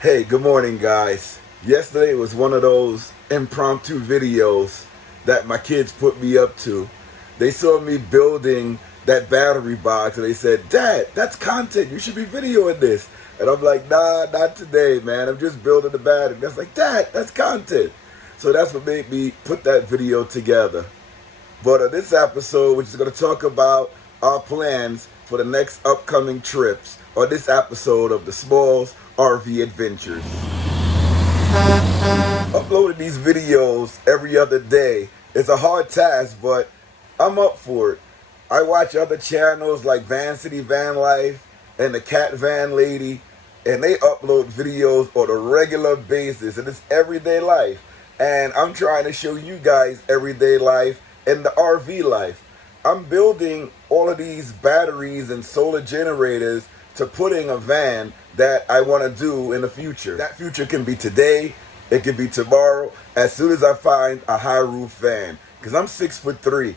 Hey, good morning, guys. Yesterday was one of those impromptu videos that my kids put me up to. They saw me building that battery box and they said, "Dad, that's content. You should be videoing this." And I'm like, "Nah, not today, man. I'm just building the battery." That's like, "Dad, that's content." So that's what made me put that video together. But this episode, which is going to talk about our plans for the next upcoming trips, or this episode of the Smalls RV Adventures. Uploading these videos every other day is a hard task, but I'm up for it. I watch other channels like Van City Van Life and the Cat Van Lady, and they upload videos on a regular basis, and it's everyday life. And I'm trying to show you guys everyday life and the RV life. I'm building all of these batteries and solar generators to put in a van that I want to do in the future. That future can be today, it can be tomorrow, as soon as I find a high roof van. Because I'm 6'3".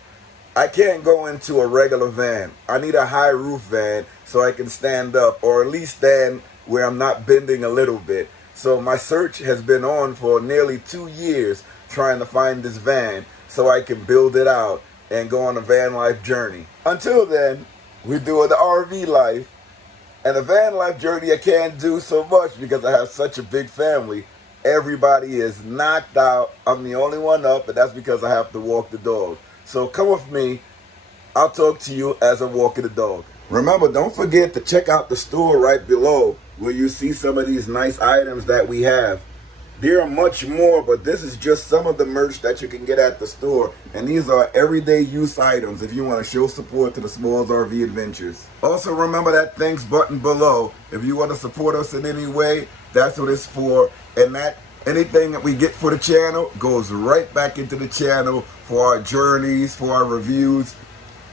I can't go into a regular van. I need a high roof van so I can stand up, or at least stand where I'm not bending a little bit. So my search has been on for nearly 2 years trying to find this van so I can build it out and go on a van life journey. Until then, we're doing the RV life. And the van life journey I can't do so much because I have such a big family. Everybody is knocked out. I'm the only one up, and that's because I have to walk the dog. So come with me. I'll talk to you as I'm walking the dog. Remember, don't forget to check out the store right below where you see some of these nice items that we have. There are much more, but this is just some of the merch that you can get at the store. And these are everyday use items if you want to show support to the Smalls RV Adventures. Also remember that thanks button below. If you want to support us in any way, that's what it's for. And that anything that we get for the channel goes right back into the channel for our journeys, for our reviews.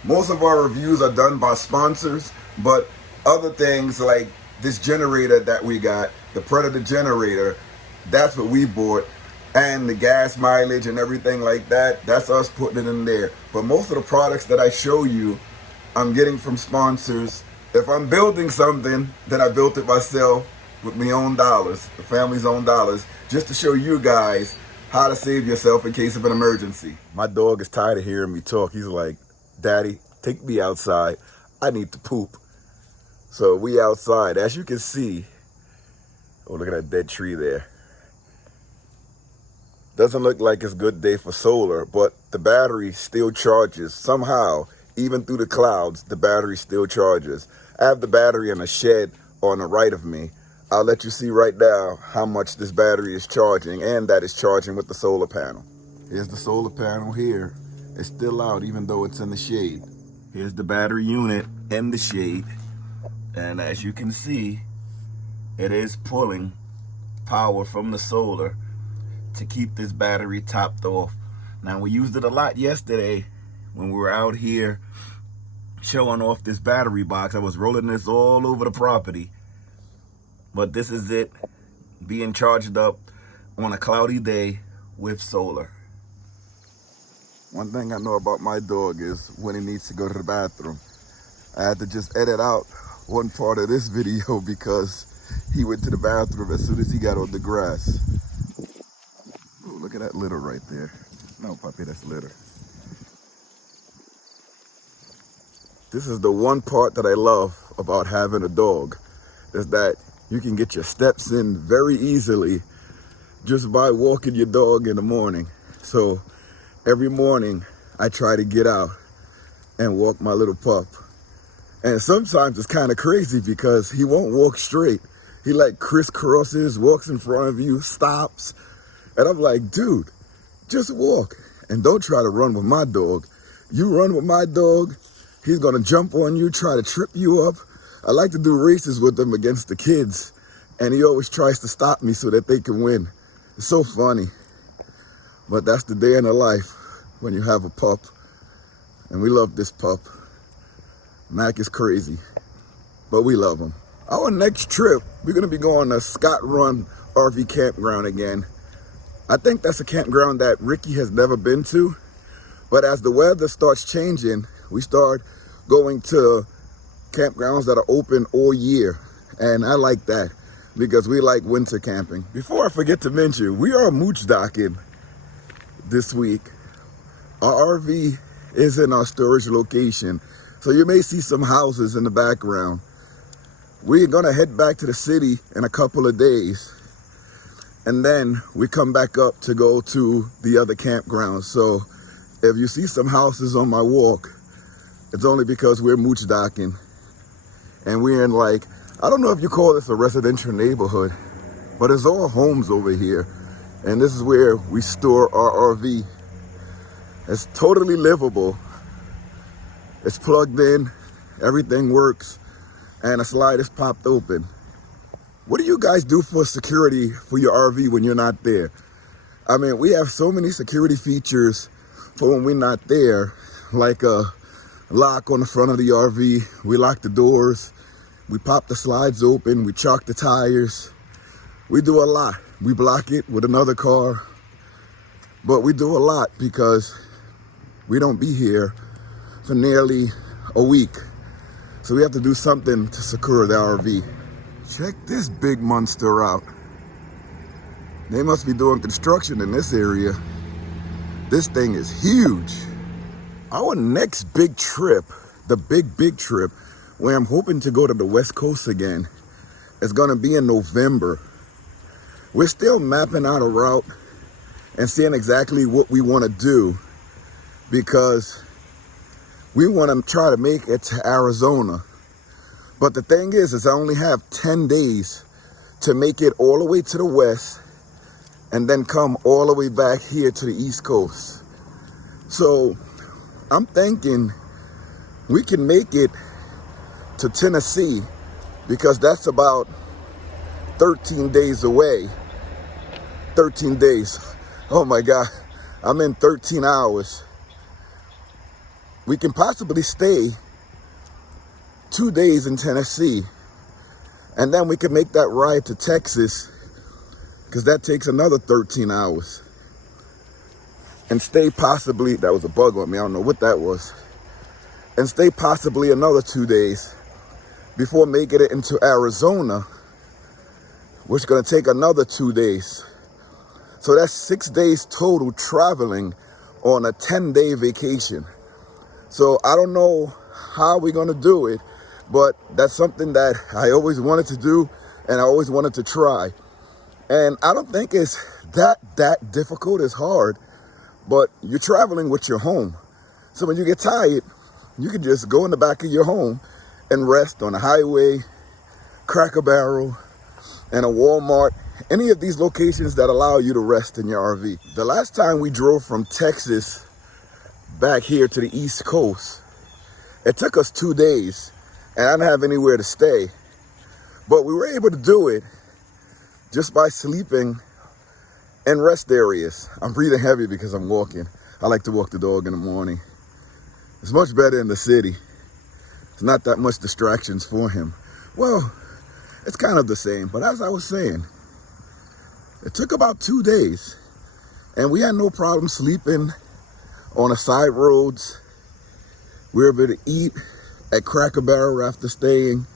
Most of our reviews are done by sponsors, but other things like this generator that we got, the Predator generator, that's what we bought, and the gas mileage and everything like that, that's us putting it in there. But most of the products that I show you, I'm getting from sponsors. If I'm building something, then I built it myself with my own dollars, the family's own dollars, just to show you guys how to save yourself in case of an emergency. My dog is tired of hearing me talk. He's like, "Daddy, take me outside. I need to poop." So we outside. As you can see, oh, look at that dead tree there. Doesn't look like it's a good day for solar, but the battery still charges. Somehow, even through the clouds, the battery still charges. I have the battery in a shed on the right of me. I'll let you see right now how much this battery is charging, and that is charging with the solar panel. Here's the solar panel here. It's still out even though it's in the shade. Here's the battery unit in the shade. And as you can see, it is pulling power from the solar to keep this battery topped off. Now, we used it a lot yesterday when we were out here showing off this battery box. I was rolling this all over the property. But this is it, being charged up on a cloudy day with solar. One thing I know about my dog is when he needs to go to the bathroom. I had to just edit out one part of this video because he went to the bathroom as soon as he got on the grass. Ooh, look at that litter right there. No, puppy, that's litter. This is the one part that I love about having a dog, is that you can get your steps in very easily just by walking your dog in the morning. So every morning I try to get out and walk my little pup. And sometimes it's kind of crazy because he won't walk straight. He like crisscrosses, walks in front of you, stops. And I'm like, dude, just walk. And don't try to run with my dog. You run with my dog, he's gonna jump on you, try to trip you up. I like to do races with him against the kids. And he always tries to stop me so that they can win. It's so funny. But that's the day in the life when you have a pup. And we love this pup. Mac is crazy, but we love him. Our next trip, we're gonna be going to Scott Run RV Campground again. I think that's a campground that Ricky has never been to, but as the weather starts changing, we start going to campgrounds that are open all year, and I like that. because we like winter camping. Before I forget to mention, we are mooch docking this week. Our RV is in our storage location, so you may see some houses in the background. We're gonna head back to the city in a couple of days, and then we come back up to go to the other campgrounds. So if you see some houses on my walk, it's only because we're mooch docking, and we're in, like, I don't know if you call this a residential neighborhood, but it's all homes over here, and this is where we store our RV. It's totally livable. It's plugged in, everything works, and a slide is popped open. What do you guys do for security for your RV when you're not there? I mean, we have so many security features for when we're not there, like a lock on the front of the RV. We lock the doors, we pop the slides open, we chalk the tires. We do a lot. We block it with another car, but we do a lot because we don't be here for nearly a week. So we have to do something to secure the RV. Check this big monster out. They must be doing construction in this area. This thing is huge. Our next big trip, the big trip, where I'm hoping to go to the West Coast again, is gonna be in November. We're still mapping out a route and seeing exactly what we wanna do, because we wanna try to make it to Arizona. But the thing is I only have 10 days to make it all the way to the west and then come all the way back here to the East Coast. So I'm thinking we can make it to Tennessee, because that's about 13 days away. 13 days. Oh my God, I'm in 13 hours. We can possibly stay 2 days in Tennessee, and then we can make that ride to Texas, because that takes another 13 hours. And stay possibly, that was a bug on me, I don't know what that was. And stay possibly another 2 days before making it into Arizona, which is gonna take another 2 days. So that's 6 days total traveling on a 10-day vacation. So I don't know how we're gonna do it, but that's something that I always wanted to do and I always wanted to try. And I don't think it's that difficult. It's hard, but you're traveling with your home. So when you get tired, you can just go in the back of your home and rest on a highway, Cracker Barrel, and a Walmart, any of these locations that allow you to rest in your RV. The last time we drove from Texas back here to the East Coast, it took us 2 days, and I didn't have anywhere to stay. But we were able to do it just by sleeping in rest areas. I'm breathing heavy because I'm walking. I like to walk the dog in the morning. It's much better in the city. It's not that much distractions for him. Well, it's kind of the same, but as I was saying, it took about 2 days, and we had no problem sleeping on the side roads. We were able to eat at Cracker Barrel after staying.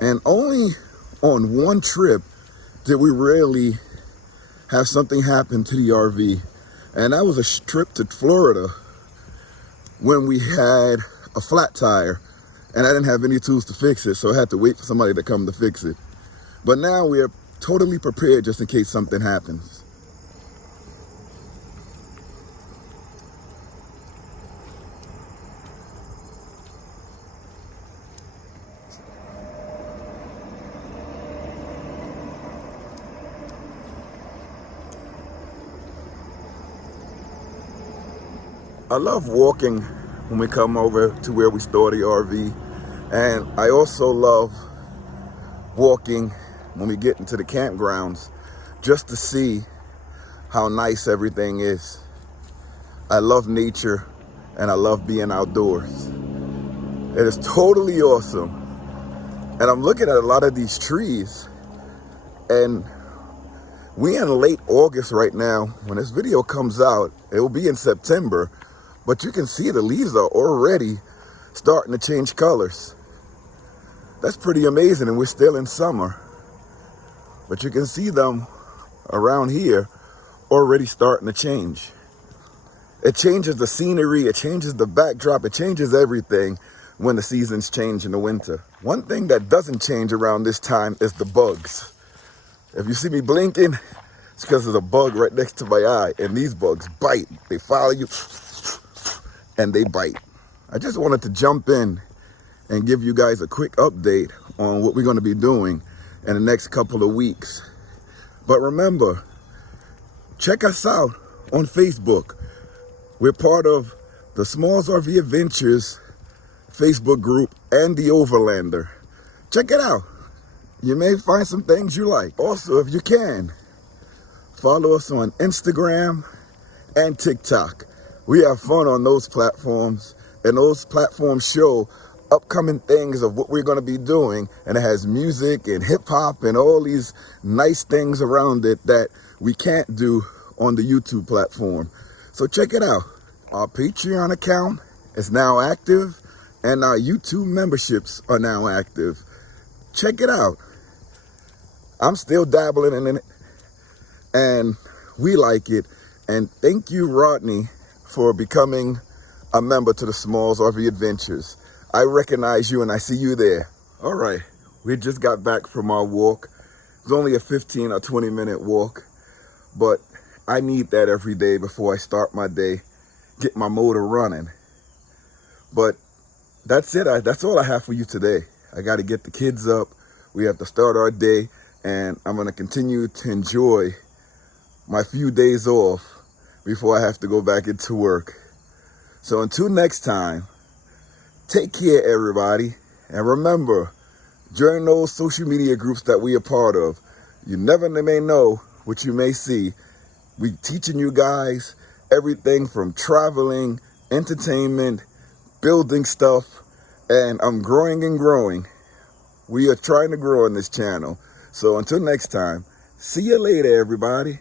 And only on one trip did we really have something happen to the RV. And that was a trip to Florida when we had a flat tire and I didn't have any tools to fix it. So I had to wait for somebody to come to fix it. But now we are totally prepared just in case something happens. I love walking when we come over to where we store the RV, and I also love walking when we get into the campgrounds just to see how nice everything is. I love nature and I love being outdoors. It is totally awesome. And I'm looking at a lot of these trees, and we're in late August right now. When this video comes out, it will be in September. But you can see the leaves are already starting to change colors. That's pretty amazing, and we're still in summer. But you can see them around here already starting to change. It changes the scenery, it changes the backdrop, it changes everything when the seasons change in the winter. One thing that doesn't change around this time is the bugs. If you see me blinking, it's because there's a bug right next to my eye, and these bugs bite. They follow you, and they bite. I just wanted to jump in and give you guys a quick update on what we're going to be doing in the next couple of weeks. But remember, check us out on Facebook. We're part of the Smalls RV Adventures Facebook group and the Overlander. Check it out. You may find some things you like. Also, if you can, follow us on Instagram and TikTok. We have fun on those platforms, and those platforms show upcoming things of what we're going to be doing, and it has music and hip-hop and all these nice things around it that we can't do on the YouTube platform. So check it out. Our Patreon account is now active, and our YouTube memberships are now active. Check it out. I'm still dabbling in it, and we like it. And thank you, Rodney, for becoming a member to the Smalls RV Adventures. I recognize you and I see you there. All right, we just got back from our walk. It was only a 15 or 20 minute walk, but I need that every day before I start my day, get my motor running. But that's it. That's all I have for you today. I got to get the kids up. We have to start our day, and I'm going to continue to enjoy my few days off before I have to go back into work. So until next time, take care, everybody. And remember, join those social media groups that we are part of. You never may know what you may see. We teaching you guys everything from traveling, entertainment, building stuff, and I'm growing and growing. We are trying to grow on this channel. So until next time, see you later, everybody.